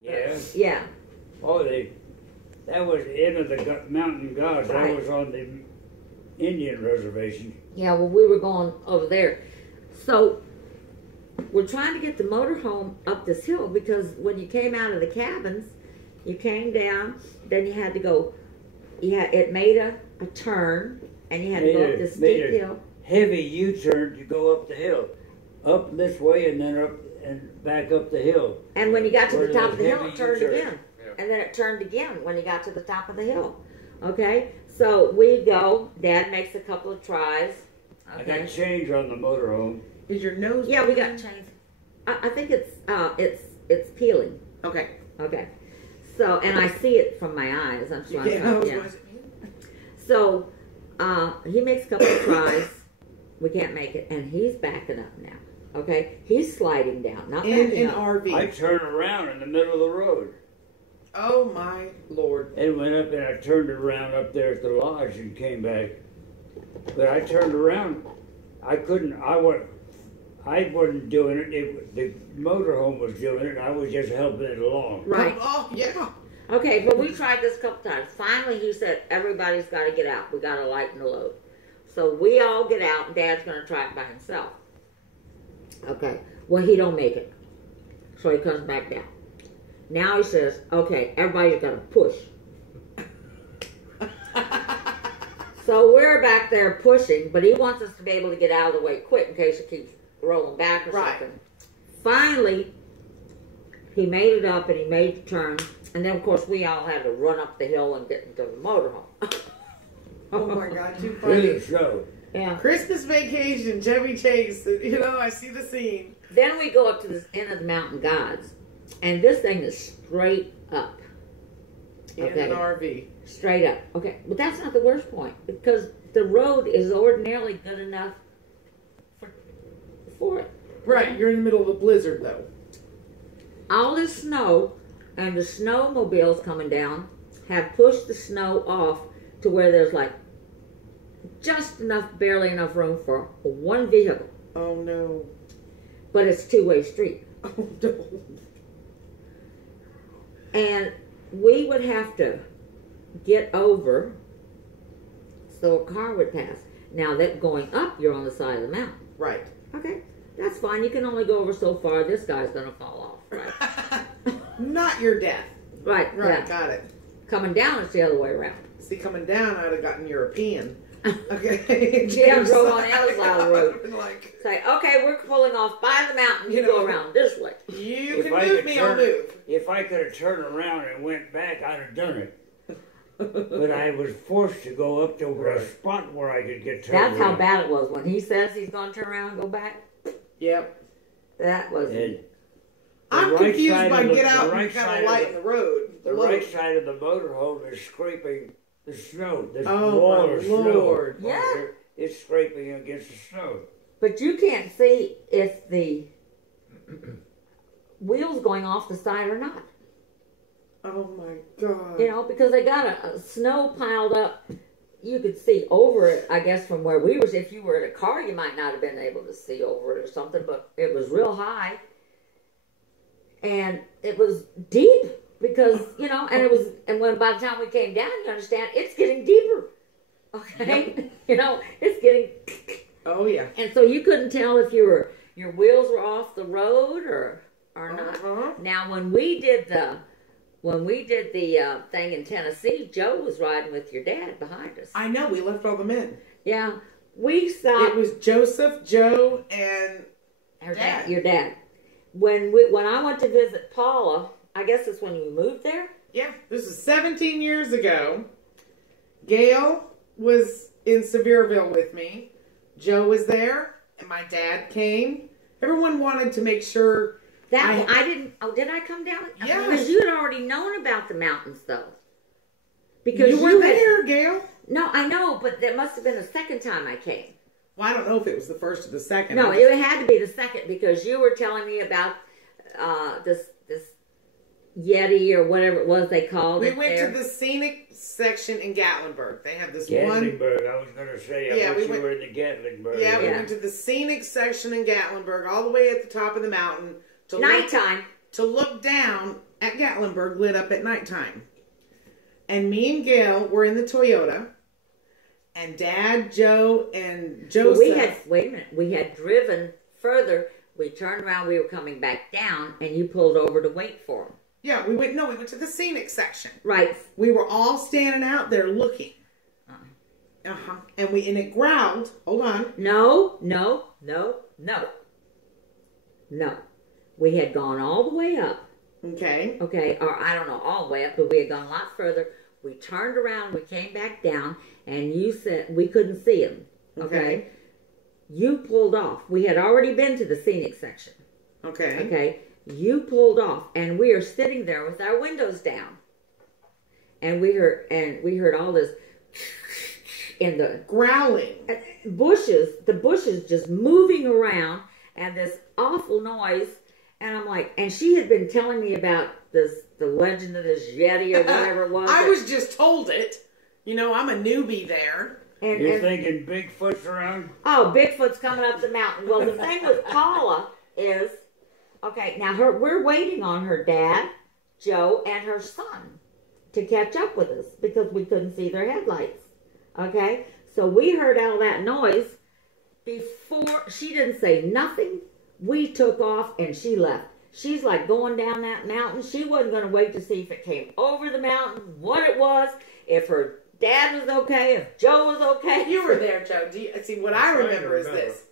Yeah. Yeah. Oh, that was the end of the mountain gods. Right. That was on the Indian reservation. Yeah, well, we were going over there. So we're trying to get the motorhome up this hill because when you came out of the cabins, you came down, then you had to go, it made a turn, and you had to go up this steep hill. Heavy U-turn to go up the hill. Up this way and then up and back up the hill. And when you got to the top of the hill, heavy it turned U-turn. again. And then it turned again when you got to the top of the hill. Okay? So we go. Dad makes a couple of tries. Okay. I got change on the motorhome. Is your nose? Yeah, we got change. I think it's peeling. Okay. Okay. So, and I see it from my eyes. I'm sure. Yeah. So, he makes a couple of tries. We can't make it, and he's backing up now. Okay, he's sliding down, not In backing an up. RV. I turned around in the middle of the road. Oh my Lord. And went up and I turned around up there at the lodge and came back. But I turned around. I wasn't doing it. The motorhome was doing it. I was just helping it along. Right. Oh yeah. Okay, but we tried this a couple times. Finally, he said, everybody's got to get out. We got to lighten the load. So we all get out, and Dad's going to try it by himself. Okay. Well, he don't make it. So he comes back down. Now he says, okay, everybody's got to push. So we're back there pushing, but he wants us to be able to get out of the way quick in case it keeps rolling back or something. Finally, he made it up and he made the turn. And then, of course, we all had to run up the hill and get into the motorhome. Oh my God, too Really funny. so. Yeah. Christmas vacation, Chevy Chase. You know, I see the scene. Then we go up to this end of the mountain gods. And this thing is straight up. In an RV. Straight up. Okay. But that's not the worst point. Because the road is ordinarily good enough for it. Right, you're in the middle of a blizzard, though. All this snow and the snowmobiles coming down have pushed the snow off to where there's like just enough, barely enough room for one vehicle. Oh no. But it's a two-way street. Oh no. And we would have to get over so a car would pass. Now that going up, you're on the side of the mountain. Right. Okay, that's fine. You can only go over so far. This guy's going to fall off. Right. Not your death. Right. Right, Yeah. got it. Coming down, it's the other way around. See, coming down, I'd have gotten European. Okay. Yeah, drove on the other side of the road. Been like, Say, okay, we're pulling off by the mountain. You go around this way. you If can I move could me, turn- I'll move. If I could have turned around and went back, I'd have done it. But I was forced to go up to a spot where I could get turned That's how around. bad it was. When he says he's going to turn around and go back, Yep. that was... And I'm right confused side by of the- get out the right and kind side of of lighten the road. the right side of the motorhome is scraping the snow. This Oh, wall my of snow. Lord. Yeah. It's scraping against the snow. But you can't see if the wheel's going off the side or not. Oh my God. You know, because they got a snow piled up. You could see over it, I guess, from where we were. If you were in a car, you might not have been able to see over it or something, but it was real high. And it was deep because, you know, and when by the time we came down, you understand, it's getting deeper. Okay? Yep. You know, it's getting... Oh yeah. And so you couldn't tell if your wheels were off the road or not. Uh-huh. Now, when we did the thing in Tennessee, Joe was riding with your dad behind us. I know, we left all the men. Yeah, we stopped. It was Joseph, Joe, and Dad. Your dad. When I went to visit Paula, I guess it's when you moved there. yeah, this is 17 years ago. Gail was in Sevierville with me. Joe was there, and my dad came. Everyone wanted to make sure That I didn't. Oh, did I come down? Yeah. Because you had already known about the mountains, though. Because you were there, Gail. No, I know, but there must have been a second time I came. Well, I don't know if it was the first or the second. No, it had to be the second because you were telling me about this Yeti or whatever it was they called it. We went there. to the scenic section in Gatlinburg. They have this Gatlinburg, I was going to say. Yeah, I we wish went- you were in the Gatlinburg. Yeah, we Yeah. went to the scenic section in Gatlinburg, all the way at the top of the mountain to Nighttime. look down at Gatlinburg lit up at nighttime. And me and Gail were in the Toyota. And Dad, Joe, and Joseph. Wait a minute. We had driven further. We turned around. We were coming back down, and you pulled over to wait for him. Yeah, we went to the scenic section. Right. We were all standing out there looking. And it growled. Hold on. No. We had gone all the way up. Okay. Okay, or I don't know, all the way up, but we had gone a lot further. We turned around, we came back down, and you said we couldn't see him. Okay. You pulled off. We had already been to the scenic section. Okay. Okay. You pulled off, and we are sitting there with our windows down. And we heard all this in the growling bushes, the bushes just moving around, and this awful noise. And I'm like, and she had been telling me about the legend of this Yeti or whatever it was. I was just told it. You know, I'm a newbie there. You're thinking Bigfoot's around? Oh, Bigfoot's coming up the mountain. Well, the thing with Paula is, okay, now we're waiting on her dad, Joe, and her son to catch up with us because we couldn't see their headlights. Okay? So we heard all that noise before. She didn't say nothing. We took off and she left. She's like going down that mountain. She wasn't going to wait to see if it came over the mountain, what it was, if her dad was okay, if Joe was okay. You were there, Joe. See, what I remember is this.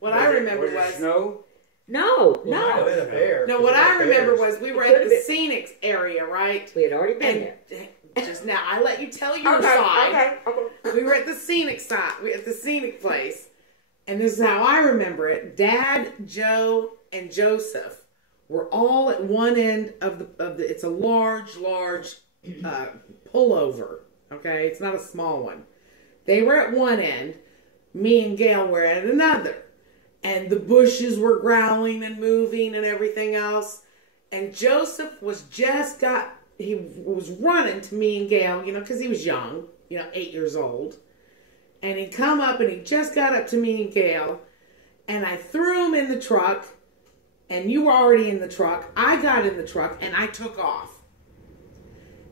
What I remember was snow. No. No, what I remember was we were at the scenic area, right? We had already been there. Just now, I let you tell your side. Okay. We were at the scenic side. We were at the scenic place. And this is how I remember it. Dad, Joe, and Joseph were all at one end of the it's a large pullover. Okay? It's not a small one. They were at one end. Me and Gail were at another. And the bushes were growling and moving and everything else. And Joseph was he was running to me and Gail, you know, because he was young, 8 years old. And he come up and he just got up to me and Gail. And I threw him in the truck. And you were already in the truck. I got in the truck and I took off.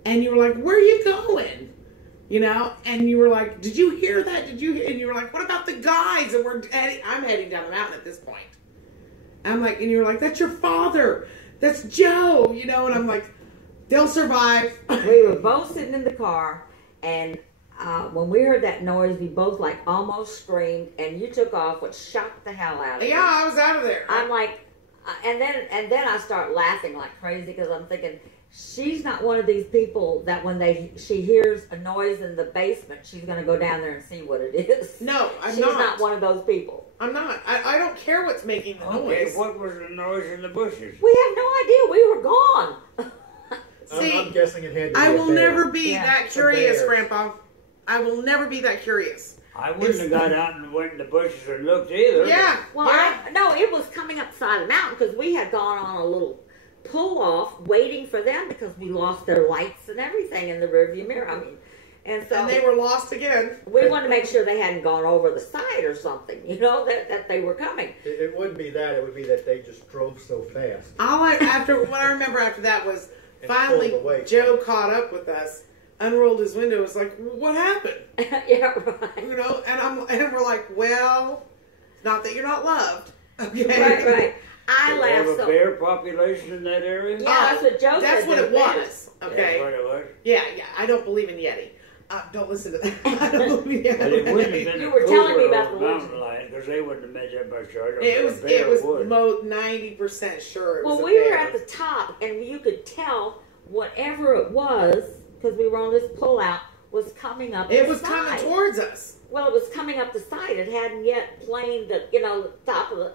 And you were like, where are you going? And you were like, did you hear that? And you were like, what about the guys? And I'm heading down the mountain at this point. I'm like, and you were like, that's your father. That's Joe. And I'm like, they'll survive. We were both sitting in the car, and when we heard that noise, we both like almost screamed, and you took off, which shocked the hell out of me. Yeah, I was out of there. I'm like, and then I start laughing like crazy because I'm thinking, she's not one of these people that when she hears a noise in the basement, she's going to go down there and see what it is. No, She's not one of those people. I'm not. I don't care what's making the noise. What was the noise in the bushes? We have no idea. We were gone. See, I'm guessing it had to be I will a bear. never be that curious, bear. Grandpa. I will never be that curious. I wouldn't have got out and went in the bushes and looked either. Yeah. Well, yeah. It was coming up the side of the mountain because we had gone on a little pull off waiting for them because we lost their lights and everything in the rearview mirror. And they were lost again. We wanted to make sure they hadn't gone over the side or something, that they were coming. It wouldn't be that. It would be that they just drove so fast. What I remember after that was finally Joe caught up with us, unrolled his window, was like, what happened? Yeah, right. And we're like, well, it's not that you're not loved. Okay. Right. I laughed. Have a bear population in that area? Yeah, that's what Joe said. That's what it was. Okay. That's what it was? Yeah. I don't believe in Yeti. Don't listen to that. I don't believe in Yeti. It wouldn't have been you were telling me about the mountain lion because they wouldn't have made that much charge. It was 90% sure. Well, we were at the top, and you could tell whatever it was because we were on this pullout was coming up. It was coming towards us. Well, it was coming up the side. It hadn't yet planed the top of the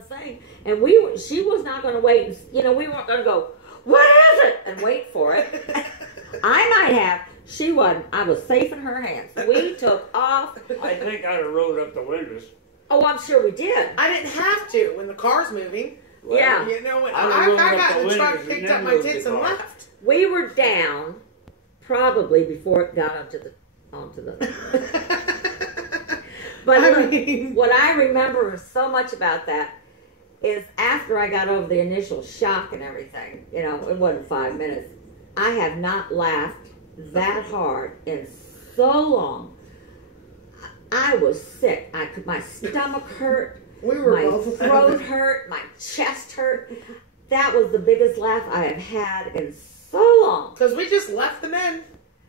thing, and she was not going to wait. We weren't going to go, what is it, and wait for it. I might have. She wasn't. I was safe in her hands. We took off. I think I'd have rolled up the windows. Oh, I'm sure we did. I didn't have to when the car's moving. Well, yeah. When I got in the truck, picked up my tits and left. We were down probably before it got onto the. But what I remember so much about that is after I got over the initial shock and everything, you know, it wasn't 5 minutes. I have not laughed that hard in so long. I was sick. My stomach hurt. We were My both throat hurt. My chest hurt. That was the biggest laugh I have had in so long. Because we just left the men.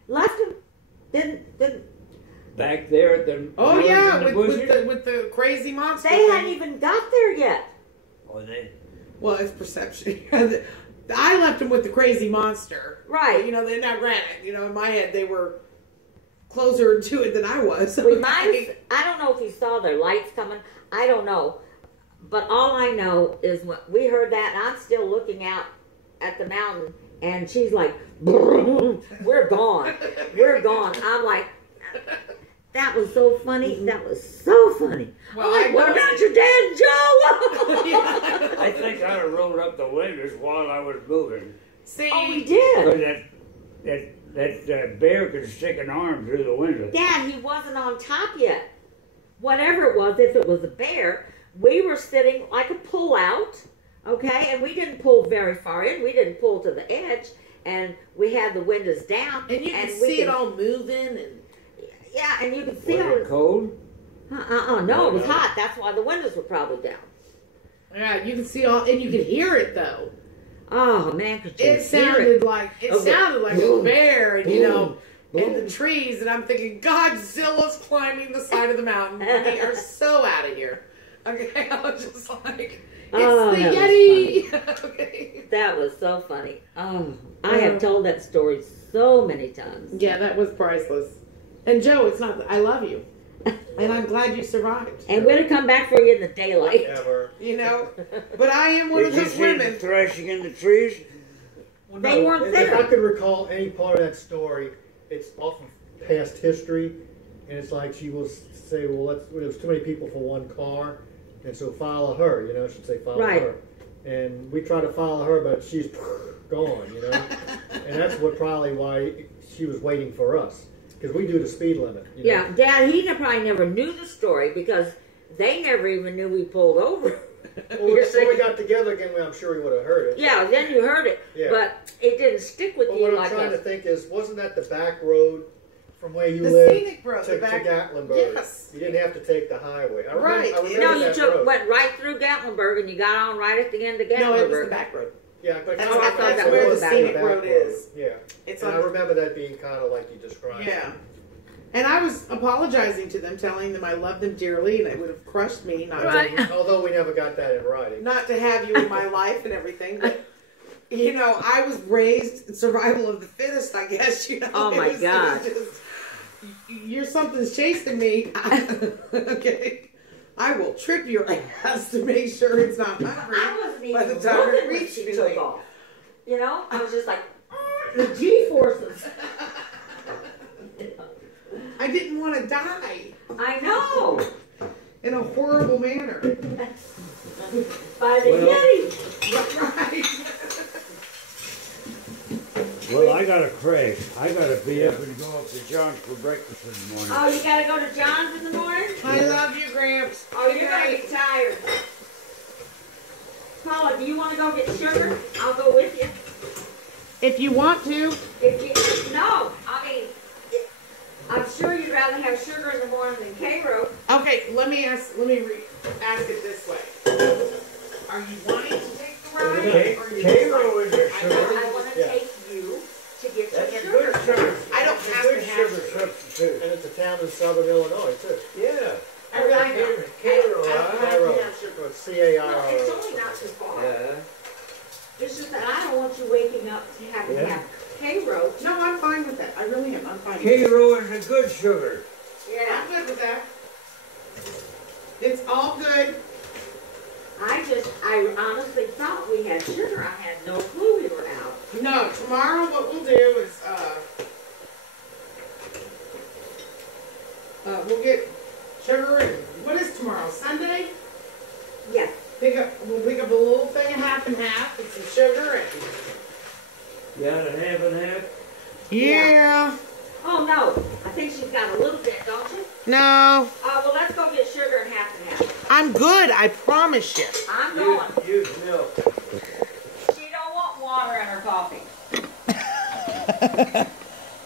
Left him. Didn't. Back there at the Oh yeah, in the with the crazy monster. They hadn't even got there yet. Oh, they. Well, it's perception. I left them with the crazy monster. Right. You know, then I ran it. You know, in my head they were closer to it than I was. We might. I don't know if he saw their lights coming. I don't know. But all I know is when we heard that, and I'm still looking out at the mountain, and she's like, "We're gone. We're gone." I'm like, that was so funny. That was so funny. Well, I'm like, what about your dad, Joe? I think I'd have rolled up the windows while I was moving. See, Oh, we did. Because that bear could stick an arm through the window. Dad, he wasn't on top yet. Whatever it was, if it was a bear, we were sitting like a pull out, okay? And we didn't pull very far in. We didn't pull to the edge. And we had the windows down. and you can see it all moving and. Yeah, and you could see Was it cold? No, it was hot. That's why the windows were probably down. Yeah, you can see all, and you can hear it though. Oh man, could you It hear sounded like a bear, and you know, Boom. in the trees. And I'm thinking, Godzilla's climbing the side of the mountain. We are so out of here. Okay, I was just like, it's Oh, the that was Yeti. Okay. That was so funny. Oh, I have told that story so many times. Yeah, that was priceless. And Joe, it's not. I love you, and I'm glad you survived. And we'd have come back for you in the daylight. Ever. You know, but I am one of Did you those see women. the thrashing in the trees? Well, They weren't if there. I could recall any part of that story, it's often past history, and it's like she will say, "Well, there's too many people for one car, and so follow her." You know, she'd say, "Follow Right. her," and we try to follow her, but she's gone. You know, and that's probably why she was waiting for us, because we do the speed limit. You know? Yeah, Dad, he probably never knew the story because they never even knew we pulled over. Well, when we got together again, I'm sure we would have heard it. Yeah, then you heard it, Yeah. but it didn't stick with But you what I'm like trying to us. think is, wasn't that the back road from where you The live scenic road, to the back. Gatlinburg? Yes. You didn't have to take the highway. I remember, Right. I remember No, you that road. went right through Gatlinburg and you got on right at the end of Gatlinburg. No, it was the back road. Yeah, but That's, Oh, I that's thought that where was the the scenic back road is. Yeah, It's and on. I remember that being kind of like you described. Yeah. And I was apologizing to them, telling them I loved them dearly, and it would have crushed me not Right. to, Although we never got that in writing. not to have you in my life and everything. But, you know, I was raised survival of the fittest, I guess. You know. Oh, my It was God. just, something's chasing me. Okay. I will trip your ass to make sure it's not hungry. I wasn't by the even time it looking when reached she me. took off. You know, I was just like, the G-forces. I didn't want to die I know. in a horrible manner. By the Yeti. Right. Well, I gotta crash. I gotta be up and go up to John's for breakfast in the morning. Oh, you gotta go to John's in the morning? I love you, Gramps. Oh, you're gonna be tired. Paula, do you want to go get sugar? I'll go with you. If you want to. No, I mean, I'm sure you'd rather have sugar in the morning than Cairo. Okay, let me ask it this way. Are you wanting to take the ride? Okay, or are you Cairo is a I sugar. want to Yeah. take you to get That's your a good sugar. sugar. I don't It's a have good to have sugar sugar. substitute. And it's a town in southern Illinois, too. Yeah. I really know. Cairo, I don't have Cairo. to have sugar. Or C-A-I-R-O. No, it's only not too far. Yeah. It's just that I don't want you waking up to have to Yeah. have Cairo. No, I'm fine with that. I really am. I'm fine with Cairo is a good sugar. that. Yeah. I'm good with that. It's all good. I honestly thought we had sugar. I had no clue we were out. No, tomorrow what we'll do is we'll get sugar and what is tomorrow? Sunday? Yes. We'll pick up a little thing, half and half, with some sugar and Got a half and half? yeah. Oh no, I think she's got a little bit, don't you? No. Well, let's go get sugar and half and half. I'm good, I promise you. I'm going. Use milk. She don't want water in her coffee.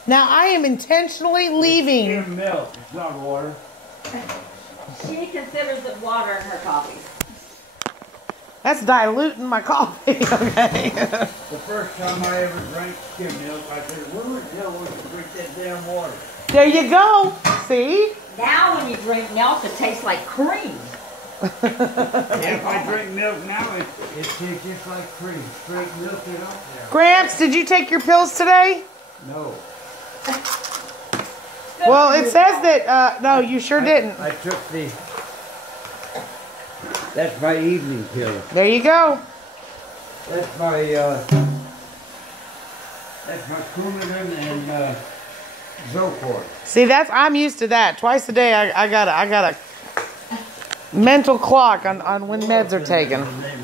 Now I am intentionally leaving. It's milk. It's not water. She considers it water in her coffee. That's diluting my coffee, okay? The first time I ever drank skim milk, I said, "When the hell would you drink that damn water?" There you go. See? Now when you drink milk, it tastes like cream. If I drink milk now, it tastes just like cream. Straight milk it up there. Gramps, did you take your pills today? No. Well, it says that, no, you sure didn't. I took the... That's my evening pill. There you go. That's my Coumadin and Zocor. See, I'm used to that. Twice a day, I got a mental clock on when meds are taken. That's the name